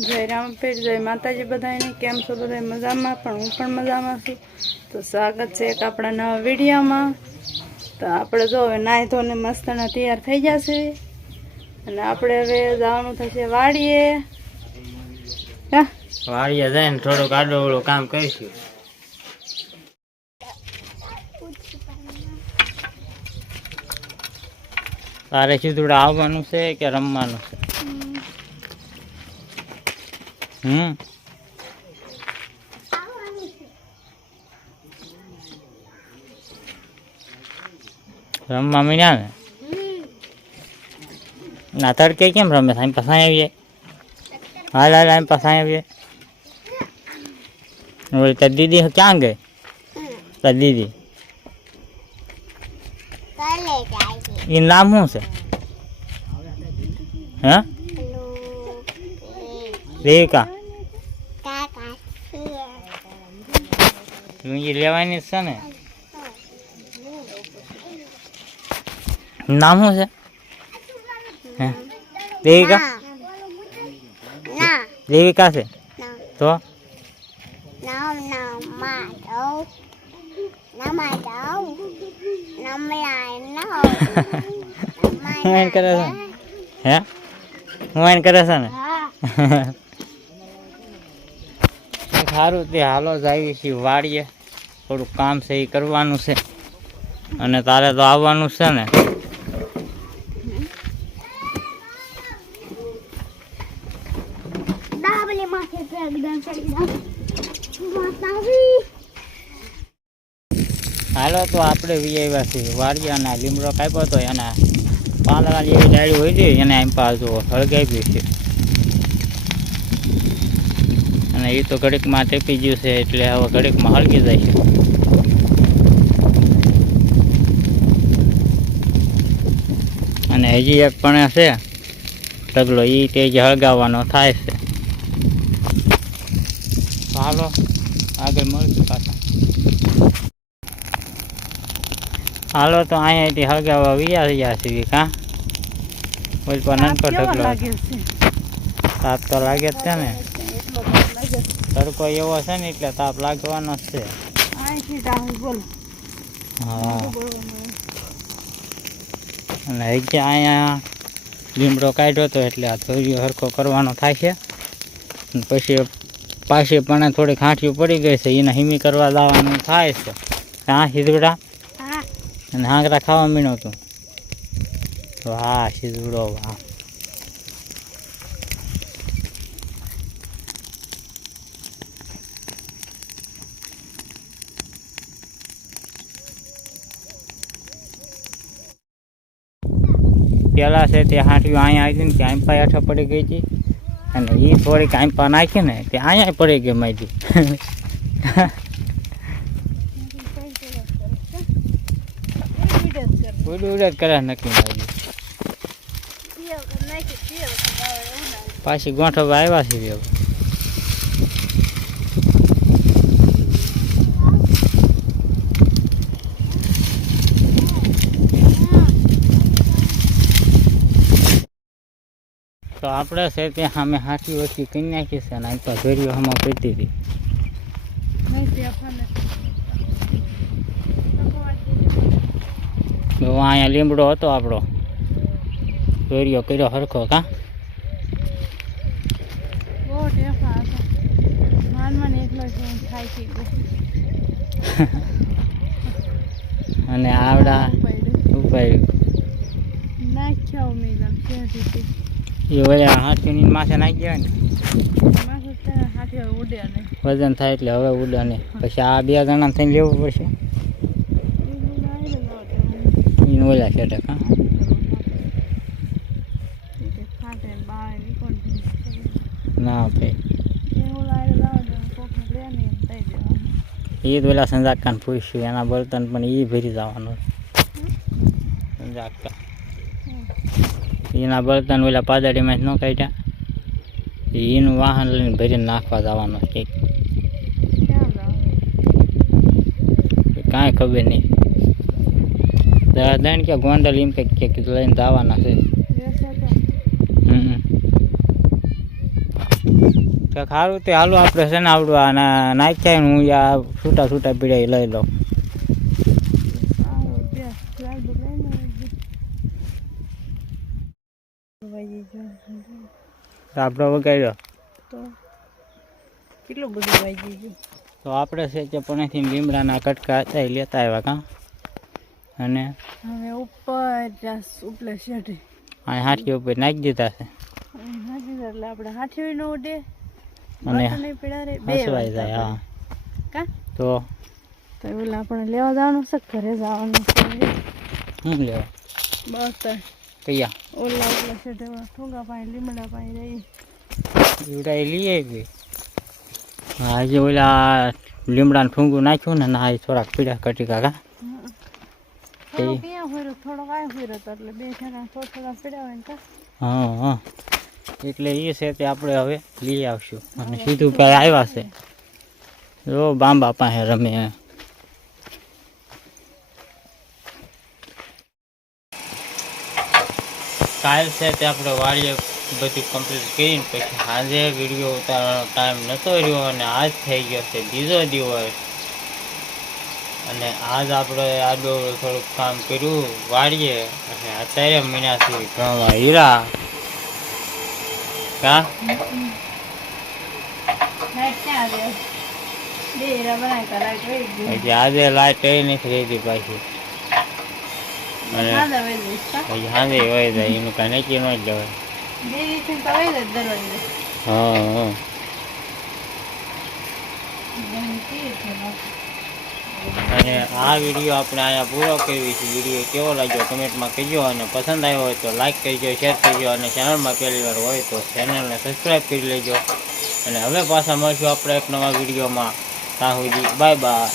જય રામપીર, જય માતાજી બધાને. કેમ છો બધા? મજામાં? પણ હું પણ મજામાં છું. તો સ્વાગત છે એક આપણા નવા વિડીયોમાં. તો આપણે જો હવે નાહી ધોને મસ્તના તૈયાર થઈ જશે અને આપણે હવે જવાનું થશે વાડીએ. વાડીએ જઈને થોડુંક આડોવળું કામ કરીશું. તારે સીધું આવવાનું છે કે રમવાનું છે? રમવા મીડ્યા ને ના તડકે કેમ રમે? સાઈમ પાછા આવીએ. હાલ હાલ આમ પાછા આવીએ. ઓલી તાર દીદી ક્યાં ગઈ? તાર દીદી એનું નામ શું છે? હે દેવિકા લુંગી લેવાની છે ને? નામ શું છે? હે દેવિકા? દેવિકા છે તો હું એને કરે છે? હે હું એને કરે છે ને? સારું તે હાલો જાય છે વાડીએ. થોડુંક કામ છે એ કરવાનું છે અને તારે તો આવવાનું છે ને? હાલો તો આપણે આવ્યા છીએ વાડીએ અને લીમડો કાપ્યો હતો એના પાંદડા જેવી ડાળી હોય છે એને એમ પાછો હળગાવી છે અને એ તો ઘડીકમાં ટેપી ગયું છે એટલે હવે ઘડીકમાં હળગી જાય છે. અને હજી એક પણ છે ઢગલો એ તે જ હળગાવવાનો થાય છે. હાલો આગળ મળશું પાછા. હાલો તો અહીંયાથી હળગાવવા વ્યા છીએ. કાં ઓલ પર નનકો ઢગલો તાપ તો લાગે જ છે ને? તડકો એવો છે ને એટલે તાપ લાગવાનો જ છે. હા અને હજી અહીંયા લીમડો કાઢ્યો હતો એટલે આ ધોરીઓ હરખો કરવાનો થાય છે. પછી પાછી પણ થોડી ખાંઠીઓ પડી ગઈ છે એને હિમી કરવા જવાનું થાય છે. હા સીધુડા અને હાંગરા ખાવા મીણો તું. વાહ સીધુડો વાહ. પેલા છે તે હાંઠીઓ અહીંયા આવી હતી ને કે આંપા હેઠા પડી ગઈ હતી અને એ થોડીક આંપા નાખી ને તે અહીંયા પડી ગઈ મારી. ઉડ કરે નક્કી મારી. પાછી ગોઠવવા આવ્યા છે. તો આપણે છે ત્યાં સામે હાથી ઓછી કરી નાખી છે અને અહીં તો ઘેરીઓ હમણાં પીતી હતી. અહીંયા લીમડો હતો આપણો ઘેરીઓ કર્યો હરખો. કાં અને આવડા ઉપાડ્યું એ વળ્યા હાથીની માથે નાખી ગયા ને વજન થાય એટલે હવે ઉડે નહીં. પછી આ બે જણા થઈને લેવું પડશે એને ઓલા છે ટકા. ના ભાઈ એ જ ઓલા સંજાકાને પૂછ્યું એના બર્તન પણ એ ભરી જવાનું. સંજાકા એના બળતણ ઓલા પાદડીમાં ન કાઢ્યા એનું વાહન લઈને ભરીને નાખવા જવાનું છે. કાંઈ ખબર નહીં. દણ કે ગોંડલ એમ કંઈક લઈને જવાના છે. તો સારું તે હાલો આપણે છે ને આવડું આ નાખ્યા ને હું આ છૂટા છૂટા પીડા લઈ લઉં. સારું ત્યાં લાડુ લઈને વાગી ગયું. તો આપણે વગાડ્યો તો કેટલું બધું વાગી ગયું. તો આપણે છે તે પણેથી લીમડાના કટકા હતા એ લેતા આવ્યા કાં અને હવે ઉપર ત્યાં ઉપલે શેઠે આ હાથી ઉપર નાખી દીધા છે હાજી એટલે આપણે હાથી નો ઉડે અને નહીં પીડા રે બે હસવાઈ જાય. હા કા તો તો એવું આપણે લેવા જવાનું છે ઘરે જવાનું છે શું લેવા બસ તો કયા ઓલા ઉપલે શેઠે ઠુંગા પાણી લીમડા પાણી રહી લીમડા એ લઈ આવી. હા જે ઓલા લીમડાનું ઠૂંગું નાખ્યું ને ના એ થોડાક પીડા કટીકા કા થોડો ક્યાં હોય થોડો કાંઈ હોય તો એટલે બે જણા થોડા પીડા હોય ને કા હા હા એટલે એ છે તે આપણે હવે લઈ આવશું અને સીધું ભાઈ આવ્યા છે જો બાંબા પાસે રમે. કાલ છે તે આપણે વાડીએ બધું કમ્પ્લીટ કરીને પછી સાંજે વિડીયો ઉતારવાનો ટાઈમ નહોતો રહ્યો અને આજ થઈ ગયો છે બીજો દિવસ અને આજ આપણે આડો થોડુંક કામ કર્યું વાડીએ અને અત્યારે મીનાથી ઘઉંમાં હીરા કા લાઈટ ક્યાં આવે બે હીરા બનાવ્યા લાઈટ વહી ગઈ પછી આજે લાઈટ એ નથી રહેતી પાછી અને સાદા વહી જઈશ કા પછી સાંજે હોય જાય એનું કાંઈ નક્કી ન જ લેવાય. બે રીતે તો વહી જાય દરવાજે હા હા અને આ વિડીયો આપણે અહીંયા પૂરો કરવી છે. વિડીયો કેવો લાગ્યો કમેન્ટમાં કહેજો અને પસંદ આવ્યો હોય તો લાઈક કરજો, શેર કરજો અને ચેનલમાં પહેલી વાર હોય તો ચેનલને સબસ્ક્રાઈબ કરી લેજો. અને હવે પાછા મળશું આપણે એક નવા વિડીયોમાં. ત્યાં સુધી બાય બાય.